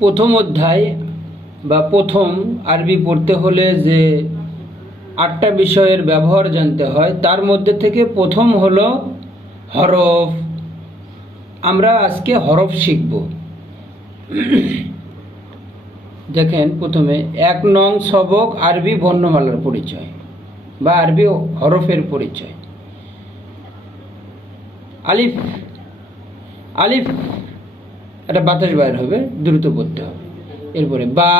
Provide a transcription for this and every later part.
প্রথম অধ্যায় বা প্রথম আরবি পড়তে হলে যে আটটা বিষয়ের ব্যবহার জানতে হয়, তার মধ্যে থেকে প্রথম হলো হরফ। আমরা আজকে হরফ শিখব। দেখেন প্রথমে এক নং সবক আরবি বর্ণমালার পরিচয় বা আরবি হরফের পরিচয়। আলিফ আলিফ একটা বাতাস বাইর হবে, দ্রুত পড়তে হবে। এরপরে বা,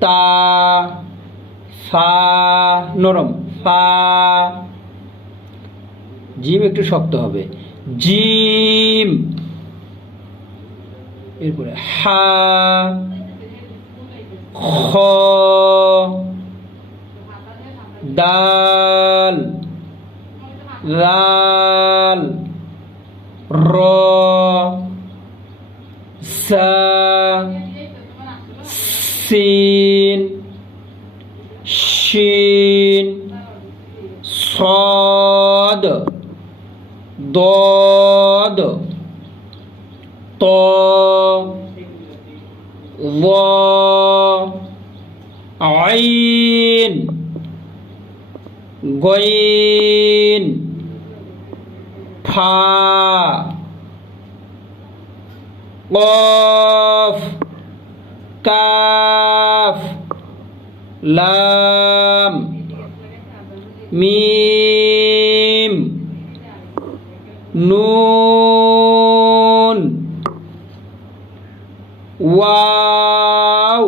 তা, ফা, নরম, ফা, জিম একটু শক্ত হবে। জিম। এরপরে হা, খ, দাল, লাল, র sa sin shin sad dad ta wa ayn guin fa কফ কাফ লাম মিম নুন ওয়াও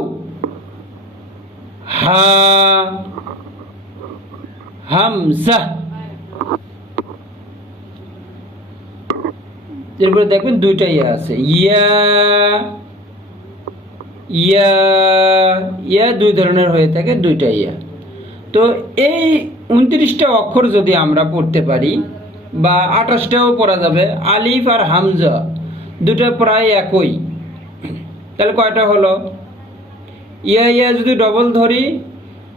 হা হামজা এরপরে দেখবেন দুইটা ইয়া আছে। ইয়া ইয়া ইয়া দুই ধরনের হয়ে থাকে, দুইটা ইয়া। তো এই উনত্রিশটা অক্ষর যদি আমরা পড়তে পারি, বা আঠাশটাও পড়া যাবে, আলিফ আর হামজা, দুটো প্রায় একই। তাহলে কয়টা হলো? ইয়া ইয়া যদি ডবল ধরি,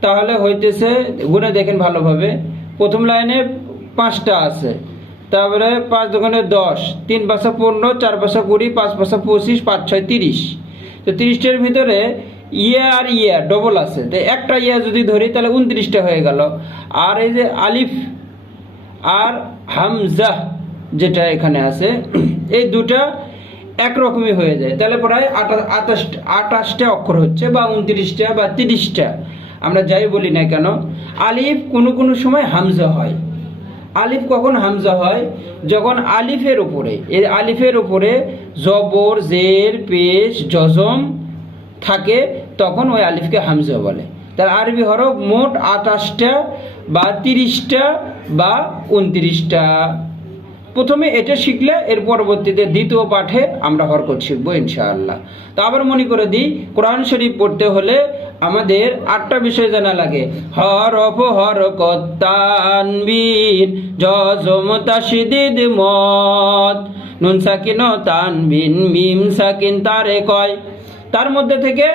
তাহলে হইতেছে, গুনে দেখেন ভালোভাবে, প্রথম লাইনে পাঁচটা আছে। তারপরে পাঁচ দোকানে দশ, তিন পাঁচশো পনেরো, চার পাঁচশো কুড়ি, পাঁচ পাঁচশো পঁচিশ, পাঁচ ছয় তিরিশ। তো তিরিশটার ভিতরে ইয়া আর ইয়া ডবল আছে। তো একটা ইয়া যদি ধরি, তাহলে উনত্রিশটা হয়ে গেল। আর এই যে আলিফ আর হামজা যেটা এখানে আছে, এই দুটা একরকমই হয়ে যায়। তাহলে প্রায় আঠাশ, আঠাশটা অক্ষর হচ্ছে, বা উনত্রিশটা, বা তিরিশটা। আমরা যাই বলি না কেন, আলিফ কোনো কোনো সময় হামজা হয়। আলিফ কখন হামজা হয়? যখন আলিফের উপরে। এই আলিফের উপরে জবর জের পেশ, জজম থাকে, তখন ওই আলিফকে হামজা বলে। তার আরবি হরফ মোট আঠাশটা বা তিরিশটা বা উনত্রিশটা। প্রথমে এটা শিখলে, এর পরবর্তীতে দ্বিতীয় পাঠে আমরা হরকত শিখব ইনশাআল্লাহ। তো আবার মনে করে দিই, কোরআন শরীফ পড়তে হলে আমাদের আটটা বিষয় জানা লাগে। হরফ হরকত তানবিন জজম তাসদিদ মত। নুন সাকিন তানবিন মিম সাকিন তারে কয়। তার মধ্যে থেকে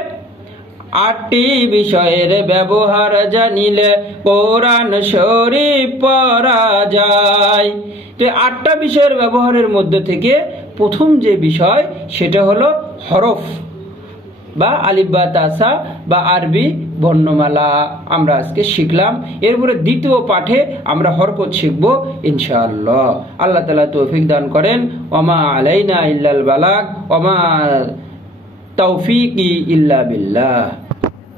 আটটি বিষয়ের ব্যবহার জানিলে কোরআন শরীফ পড়া যায়। তো আটটা বিষয়ের ব্যবহারের মধ্যে থেকে প্রথম যে বিষয়, সেটা হলো হরফ। বা আলিব্বা তাসা বা আরবি বর্ণমালা আমরা আজকে শিখলাম। এরপরে দ্বিতীয় পাঠে আমরা হরকত শিখব, ইনশাআল্লাহ। আল্লাহ তালা তৌফিক দান করেন। অমা আলাইনা ইল্লাল বালাক অমা তৌফিক ই ইল্লা বিল্লাহ।